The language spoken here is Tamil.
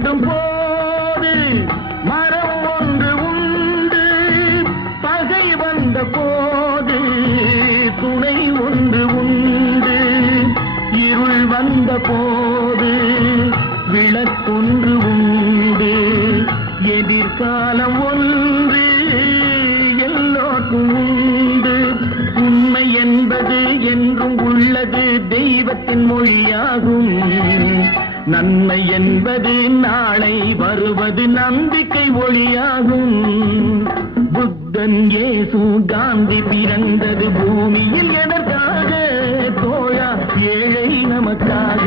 வேண்டும் போது மரம் ஒன்று உண்டு, பகை வந்த போது துணை ஒன்று உண்டு, இருள் வந்த போது விளக்கொன்று உண்டு, எதிர்காலம் ஒன்று எல்லோருக்கும் உண்டு. உண்மை என்பது என்றும் உள்ளது தெய்வத்தின் மொழியாகும். நன்மை என்பது நாளை வருவது நம்பிக்கை ஒளியாகும். புத்தன் இயேசு காந்தி பிறந்தது பூமியில் எதற்காக? தோழா, ஏழை நமக்காக.